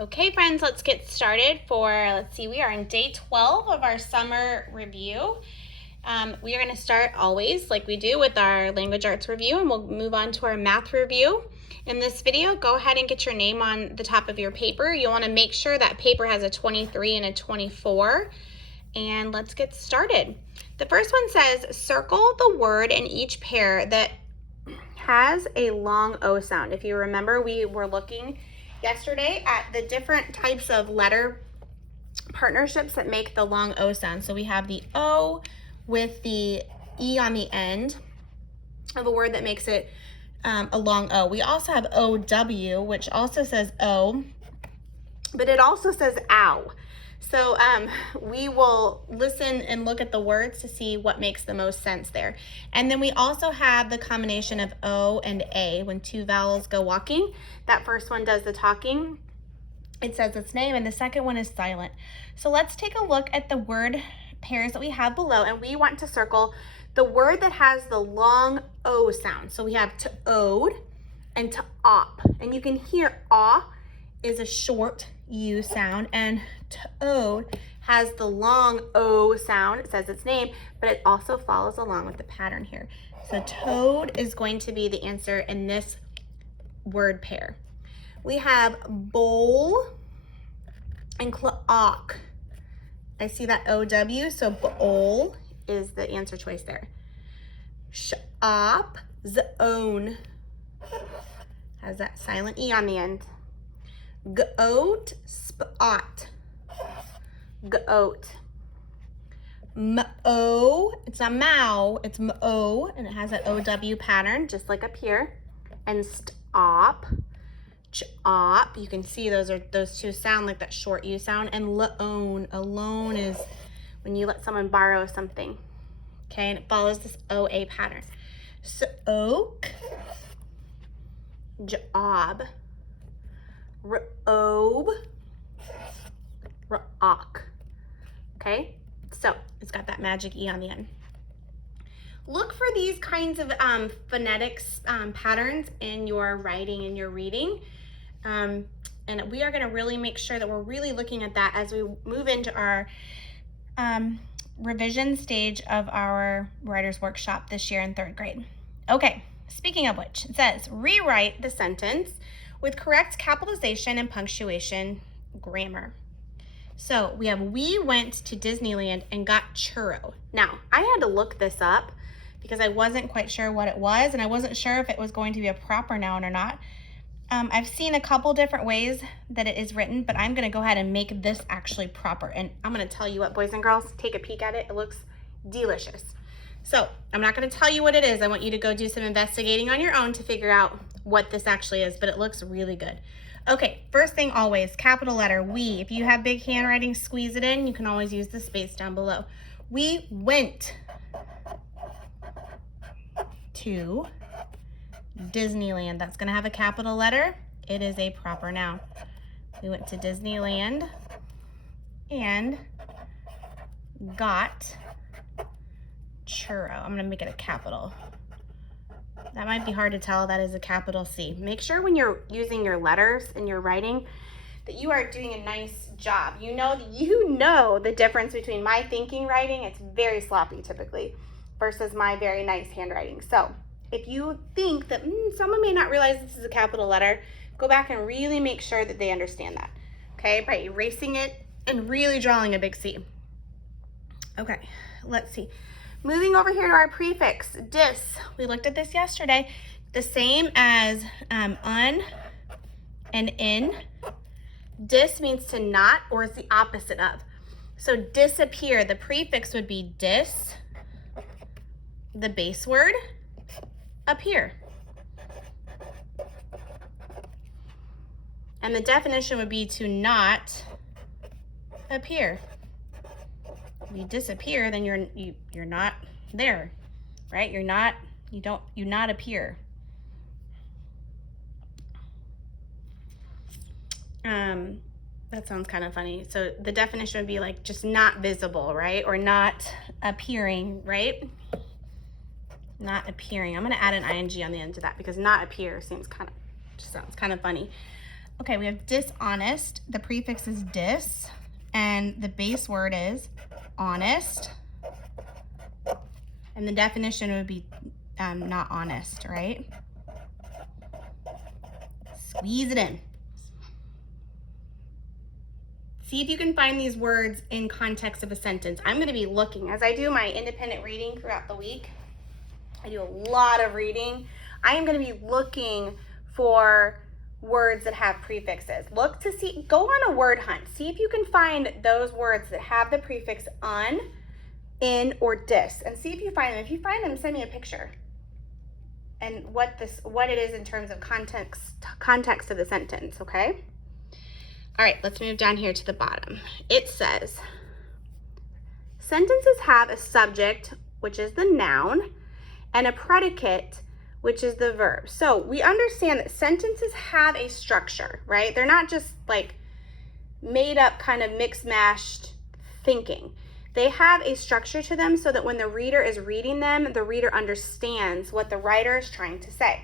Okay, friends, let's get started we are in day 12 of our summer review. We are going to start always like we do with our language arts review, and we'll move on to our math review. In this video, go ahead and get your name on the top of your paper. You'll want to make sure that paper has a 23 and a 24. And let's get started. The first one says, circle the word in each pair that has a long O sound. If you remember, we were looking yesterday at the different types of letter partnerships that make the long O sound. So we have the O with the E on the end of a word that makes it a long O. We also have OW, which also says O, but it also says ow. So we will listen and look at the words to see what makes the most sense there. And then we also have the combination of O and A. When two vowels go walking, that first one does the talking. It says its name, and the second one is silent. So let's take a look at the word pairs that we have below, and we want to circle the word that has the long O sound. So we have to-ode and to-op, and you can hear ah is a short U sound, and toad has the long O sound. It says its name, but it also follows along with the pattern here. So toad is going to be the answer in this word pair. We have bowl and clock. I see that OW, so bowl is the answer choice there. Shop, zone, has that silent E on the end. Goat, spot, goat. Mo, it's not mow, it's mo, and it has that OW pattern, just like up here. And stop, chop, you can see those two sound like that short U sound. And loan, alone is when you let someone borrow something, okay, and it follows this OA pattern. Soak, job, robe, rock. Okay, so it's got that magic E on the end. Look for these kinds of phonetics patterns in your writing and your reading. And we are going to really make sure that we're really looking at that as we move into our revision stage of our writer's workshop this year in 3rd grade. Okay, speaking of which, it says rewrite the sentence with correct capitalization and punctuation grammar. So we have, we went to Disneyland and got churro. Now, I had to look this up because I wasn't quite sure what it was, and I wasn't sure if it was going to be a proper noun or not. I've seen a couple different ways that it is written, but I'm gonna go ahead and make this actually proper. And I'm gonna tell you what, boys and girls, take a peek at it. It looks delicious. So I'm not gonna tell you what it is. I want you to go do some investigating on your own to figure out what this actually is, but it looks really good. Okay, first thing always, capital letter, we. If you have big handwriting, squeeze it in. You can always use the space down below. We went to Disneyland. That's gonna have a capital letter. It is a proper noun. We went to Disneyland and got churro. I'm gonna make it a capital. That might be hard to tell. That is a capital C. Make sure when you're using your letters in your writing that you are doing a nice job. You know the difference between my thinking writing, it's very sloppy typically, versus my very nice handwriting. So if you think that someone may not realize this is a capital letter, go back and really make sure that they understand that, okay, by erasing it and really drawing a big C. Okay, let's see. Moving over here to our prefix, dis. We looked at this yesterday. The same as un and in. Dis means to not, or it's the opposite of. So disappear, the prefix would be dis. The base word, appear. And the definition would be to not appear. If you disappear, then you're not there, right? You not appear. That sounds kind of funny. So the definition would be like just not visible, right? Or not appearing, right? Not appearing. I'm going to add an ing on the end of that because not appear sounds kind of funny. Okay, we have dishonest. The prefix is dis, and the base word is honest. And the definition would be not honest, right? Squeeze it in. See if you can find these words in context of a sentence. I'm going to be looking, as I do my independent reading throughout the week, I do a lot of reading. I am going to be looking for words that have prefixes. Look to see, go on a word hunt. See if you can find those words that have the prefix on, in, or dis, and see if you find them. If you find them, send me a picture and what it is in terms of context of the sentence, okay? All right, let's move down here to the bottom. It says, sentences have a subject, which is the noun, and a predicate, which is the verb. So we understand that sentences have a structure, right? They're not just like made up kind of mixed-mashed thinking. They have a structure to them so that when the reader is reading them, the reader understands what the writer is trying to say.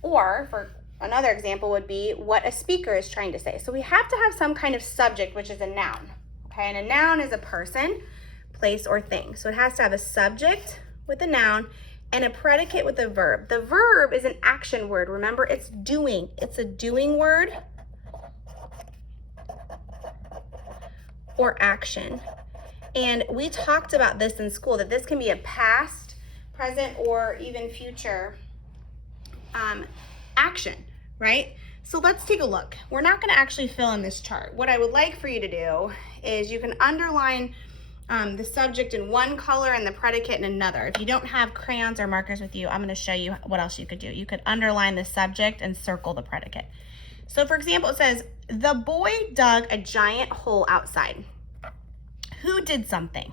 Or, for another example would be what a speaker is trying to say. So we have to have some kind of subject, which is a noun, okay? And a noun is a person, place, or thing. So it has to have a subject with a noun and a predicate with a verb. The verb is an action word. Remember, it's doing. It's a doing word or action. And we talked about this in school, that this can be a past, present, or even future action, right? So let's take a look. We're not going to actually fill in this chart. What I would like for you to do is you can underline the subject in one color and the predicate in another. If you don't have crayons or markers with you, I'm going to show you what else you could do. You could underline the subject and circle the predicate. So for example, it says, the boy dug a giant hole outside. Who did something?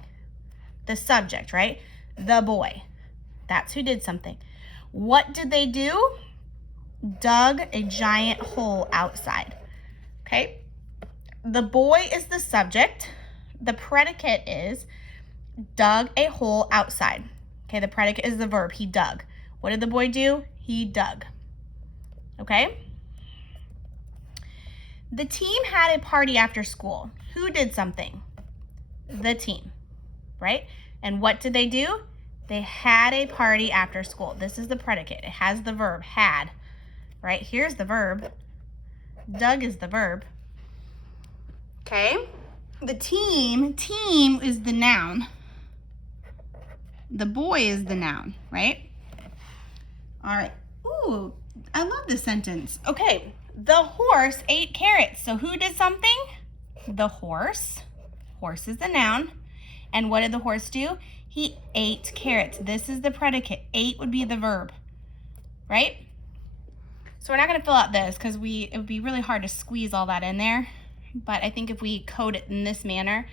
The subject, right? The boy. That's who did something. What did they do? Dug a giant hole outside. Okay? The boy is the subject. The predicate is dug a hole outside. Okay, the predicate is the verb. He dug. What did the boy do? He dug. Okay? The team had a party after school. Who did something? The team, right? And what did they do? They had a party after school. This is the predicate. It has the verb, had, right? Here's the verb. Dug is the verb. Okay? The team is the noun. The boy is the noun, right? All right. Ooh, I love this sentence. Okay, the horse ate carrots. So who did something? The horse. Horse is the noun. And what did the horse do? He ate carrots. This is the predicate. Ate would be the verb, right? So we're not going to fill out this because it would be really hard to squeeze all that in there. But I think if we code it in this manner,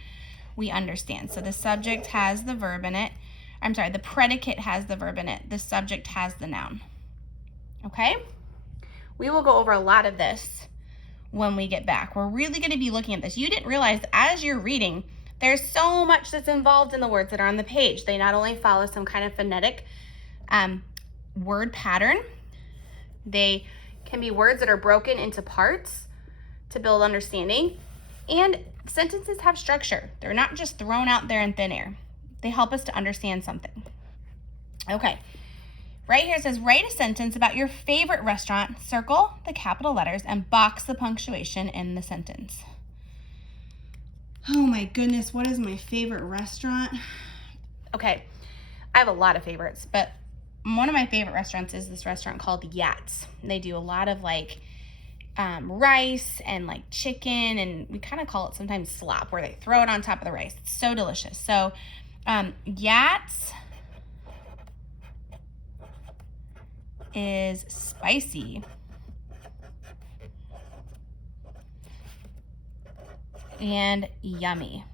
we understand. So the subject has the verb in it. I'm sorry, the predicate has the verb in it. The subject has the noun. Okay? We will go over a lot of this when we get back. We're really going to be looking at this. You didn't realize as you're reading, there's so much that's involved in the words that are on the page. They not only follow some kind of phonetic word pattern, they can be words that are broken into parts to build understanding, and sentences have structure. They're not just thrown out there in thin air. They help us to understand something. Okay. Right here it says, write a sentence about your favorite restaurant, circle the capital letters, and box the punctuation in the sentence. Oh my goodness, what is my favorite restaurant? Okay, I have a lot of favorites, but one of my favorite restaurants is this restaurant called Yats. They do a lot of like rice and like chicken, and we kind of call it sometimes slop, where they throw it on top of the rice. It's so delicious. So Yats is spicy and yummy.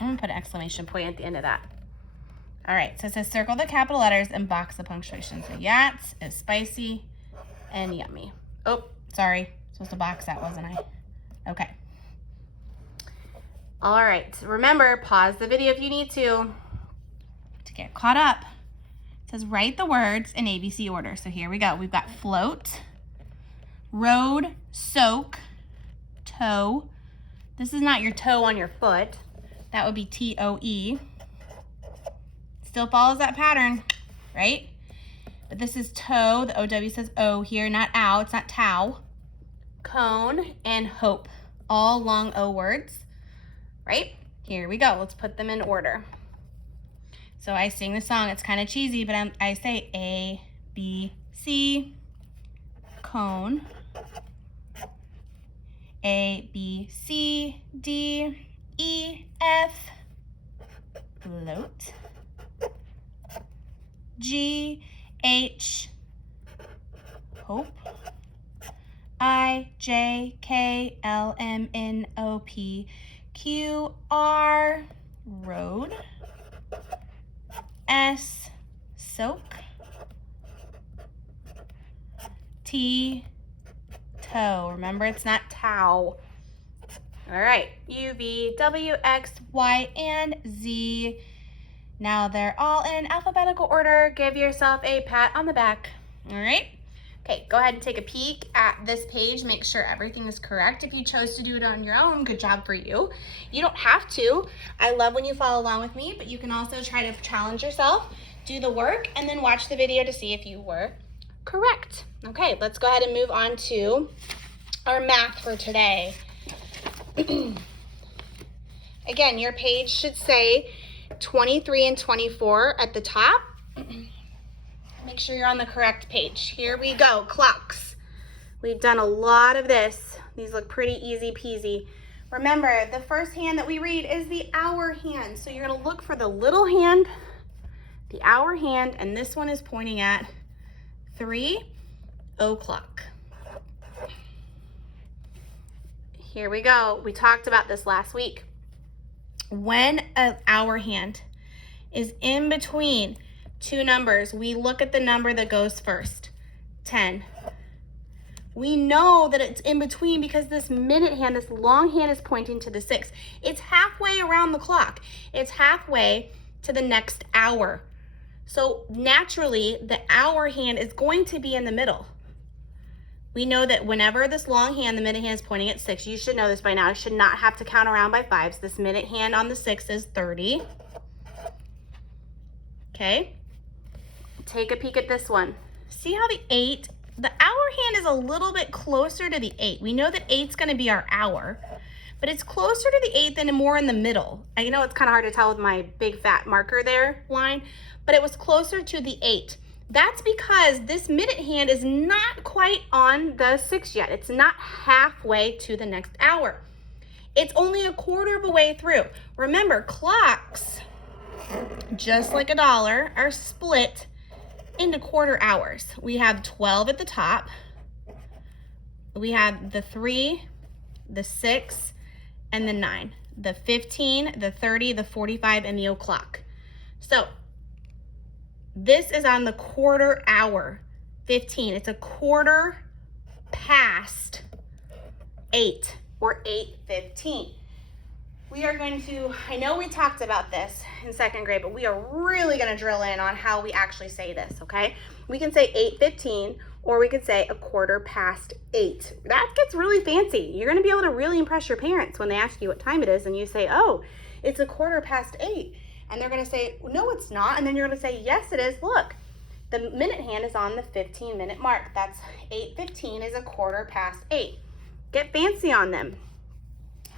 I'm gonna put an exclamation point at the end of that. All right, so it says circle the capital letters and box the punctuation. So Yats is spicy and yummy. Oh, sorry, supposed to box that, wasn't I? Okay. All right, remember, pause the video if you need to get caught up. It says write the words in ABC order. So here we go. We've got float, Road, soak, toe. This is not your toe on your foot. That would be T-O-E. Still follows that pattern, right? But this is toe. The O-W says O here, not ow. It's not tow. Cone and hope. All long O words, right? Here we go. Let's put them in order. So I sing the song. It's kind of cheesy, but I say A, B, C, cone. A, B, C, D, E, F, float. G, H, hope. I, J, K, L, M, N, O, P, Q, R, road. S, soak. T, toe. Remember, it's not tow. All right, U, V, W, X, Y, and Z. Now they're all in alphabetical order. Give yourself a pat on the back. All right. Okay, go ahead and take a peek at this page. Make sure everything is correct. If you chose to do it on your own, good job for you. You don't have to. I love when you follow along with me, but you can also try to challenge yourself, do the work, and then watch the video to see if you were correct. Okay, let's go ahead and move on to our math for today. Again, your page should say 23 and 24 at the top. Make sure you're on the correct page. Here we go, clocks. We've done a lot of this. These look pretty easy peasy. Remember, the first hand that we read is the hour hand. So you're gonna look for the little hand, the hour hand, and this one is pointing at 3 o'clock. Here we go. We talked about this last week. When an hour hand is in between two numbers, we look at the number that goes first, 10. We know that it's in between because this minute hand, this long hand is pointing to the 6. It's halfway around the clock. It's halfway to the next hour. So naturally, the hour hand is going to be in the middle. We know that whenever this long hand, the minute hand is pointing at 6, you should know this by now. I should not have to count around by 5s. This minute hand on the 6 is 30. Okay. Take a peek at this one. See how the hour hand is a little bit closer to the 8. We know that 8's going to be our hour, but it's closer to the 8 than more in the middle. I know it's kind of hard to tell with my big fat marker there line, but it was closer to the 8. That's because this minute hand is not quite on the 6 yet. It's not halfway to the next hour. It's only a quarter of a way through. Remember, clocks, just like a dollar, are split into quarter hours. We have 12 at the top. We have the 3, the 6, and the 9. The 15, the 30, the 45, and the o'clock. So this is on the quarter hour, 15. It's a quarter past 8, or 8:15. We are going to, I know we talked about this in 2nd grade, but we are really going to drill in on how we actually say this, okay? We can say 8:15, or we could say a quarter past 8. That gets really fancy. You're going to be able to really impress your parents when they ask you what time it is, and you say, oh, it's a quarter past 8. And they're going to say, no, it's not. And then you're going to say, yes, it is. Look, the minute hand is on the 15-minute mark. That's 8:15 is a quarter past 8. Get fancy on them.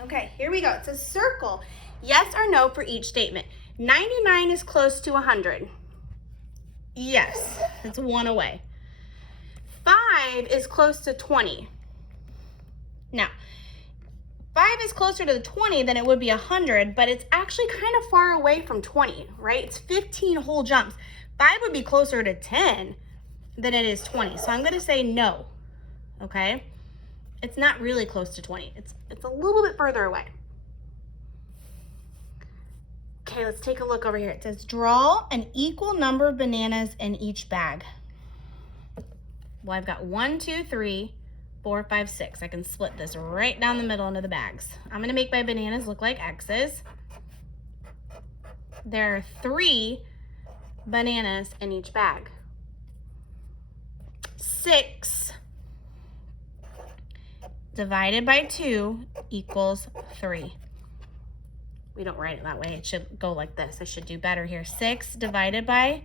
Okay, here we go. It's a circle. Yes or no for each statement. 99 is close to 100. Yes, it's 1 away. 5 is close to 20. Now, 5 is closer to the 20 than it would be 100, but it's actually kind of far away from 20, right? It's 15 whole jumps. 5 would be closer to 10 than it is 20. So I'm going to say no, okay? It's not really close to 20. It's a little bit further away. Okay, let's take a look over here. It says, draw an equal number of bananas in each bag. Well, I've got 1, 2, 3, 4, 5, 6. I can split this right down the middle into the bags. I'm going to make my bananas look like X's. There are 3 bananas in each bag. 6 divided by 2 equals 3. We don't write it that way. It should go like this. I should do better here. 6 divided by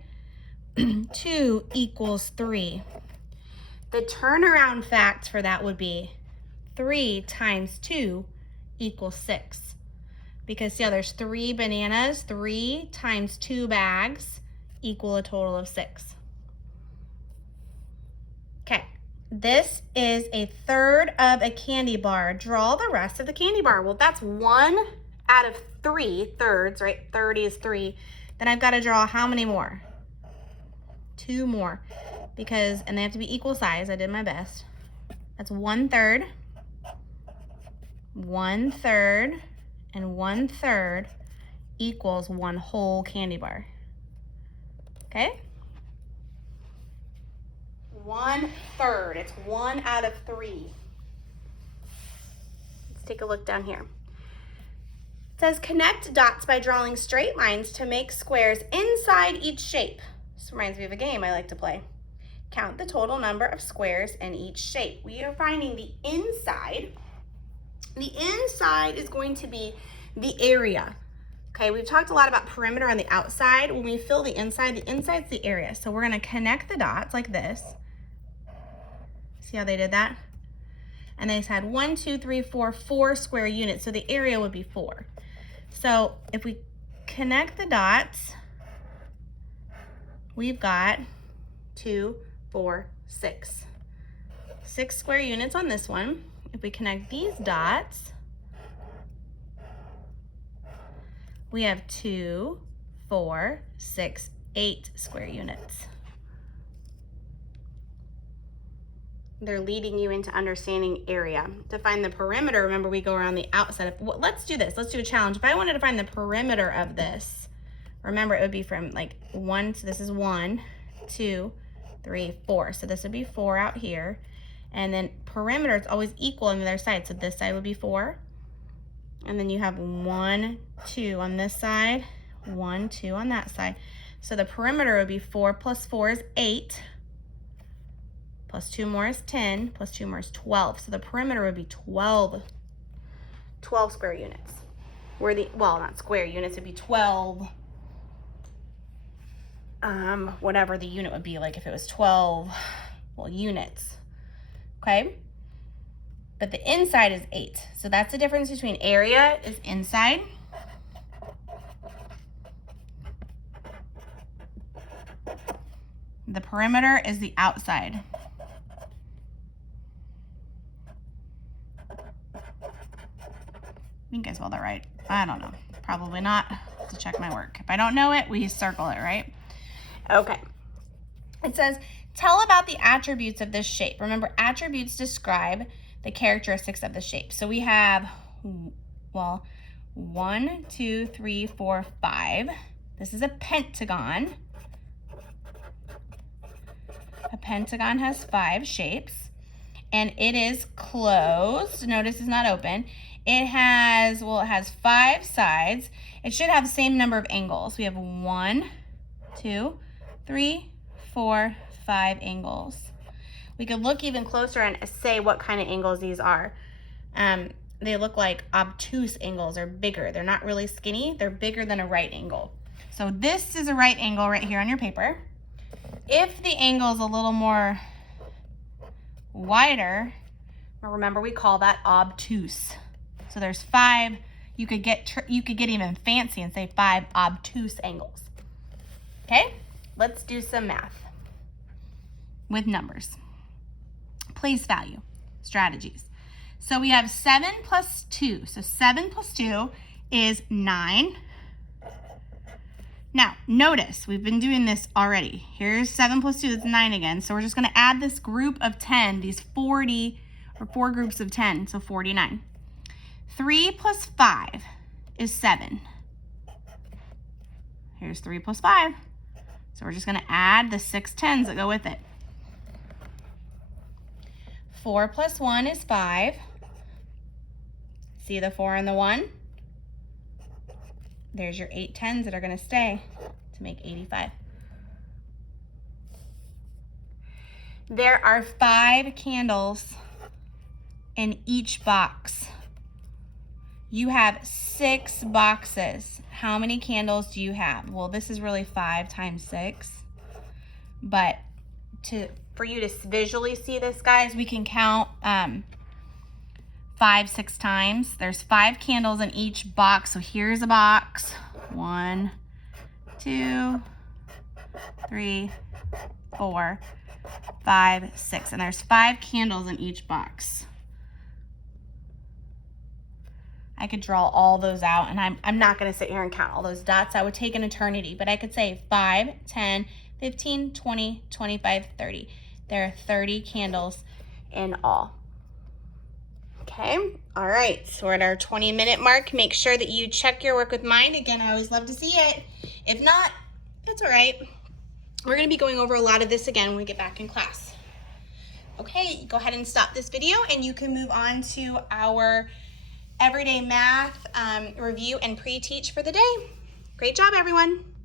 2 equals 3. The turnaround fact for that would be 3 times 2 equals 6. Because see how there's 3 bananas, 3 times 2 bags equal a total of 6. Okay, this is a third of a candy bar. Draw the rest of the candy bar. Well, that's 1 out of 3 thirds, right? 30 is 3. Then I've got to draw how many more? 2 more. Because, and they have to be equal size. I did my best. That's 1/3, 1/3, and 1/3 equals 1 whole candy bar. Okay? 1/3. It's 1 out of 3. Let's take a look down here. It says connect dots by drawing straight lines to make squares inside each shape. This reminds me of a game I like to play. Count the total number of squares in each shape. We are finding the inside. The inside is going to be the area. Okay, we've talked a lot about perimeter on the outside. When we fill the inside's the area. So we're gonna connect the dots like this. See how they did that? And they just had 1, 2, 3, 4, 4 square units. So the area would be 4. So if we connect the dots, we've got 2, 4, 6. 6 square units on this one. If we connect these dots, we have 2, 4, 6, 8 square units. They're leading you into understanding area. To find the perimeter, remember we go around the outside. Let's do this. Let's do a challenge. If I wanted to find the perimeter of this, remember it would be from like 1, so this is 1, 2, 3, 4. So this would be 4 out here. And then perimeter is always equal on the other side. So this side would be 4. And then you have 1, 2 on this side, 1, 2 on that side. So the perimeter would be 4 plus 4 is 8. Plus 2 more is 10, plus 2 more is 12. So the perimeter would be 12 square units. Where the, well, not square units, it'd be 12, whatever the unit would be, like if it was 12, well, units, okay? But the inside is 8. So that's the difference between area is inside. The perimeter is the outside. I think I spelled that right. I don't know. Probably not. Have to check my work. If I don't know it, we circle it, right? Okay. It says, tell about the attributes of this shape. Remember, attributes describe the characteristics of the shape. So we have, well, 1, 2, 3, 4, 5. This is a pentagon. A pentagon has 5 shapes, and it is closed. Notice it's not open. It has, well, it has 5 sides. It should have the same number of angles. We have 1, 2, 3, 4, 5 angles. We could look even closer and say what kind of angles these are. They look like obtuse angles or bigger. They're not really skinny. They're bigger than a right angle. So this is a right angle right here on your paper. If the angle is a little more wider, remember we call that obtuse. So there's 5. You could get even fancy and say 5 obtuse angles. Okay, let's do some math with numbers. Place value strategies. So we have 7 plus 2. So 7 plus 2 is 9. Now, notice, we've been doing this already. Here's 7 plus 2, that's 9 again. So we're just going to add this group of 10, these 40, or 4 groups of 10, so 49. 3 plus 5 is 7. Here's 3 plus 5. So we're just going to add the 6 tens that go with it. 4 plus 1 is 5. See the 4 and the 1? There's your 8 tens that are going to stay to make 85. There are 5 candles in each box. You have 6 boxes. How many candles do you have? Well, this is really 5 times 6. But for you to visually see this, guys, we can count 5, 6 times. There's 5 candles in each box. So here's a box. 1, 2, 3, 4, 5, 6. And there's 5 candles in each box. I could draw all those out, and I'm not going to sit here and count all those dots. That would take an eternity, but I could say 5, 10, 15, 20, 25, 30. There are 30 candles in all. Okay, all right, so we're at our 20-minute mark. Make sure that you check your work with mine. Again, I always love to see it. If not, that's all right. We're going to be going over a lot of this again when we get back in class. Okay, go ahead and stop this video, and you can move on to our everyday math review and pre-teach for the day. Great job, everyone.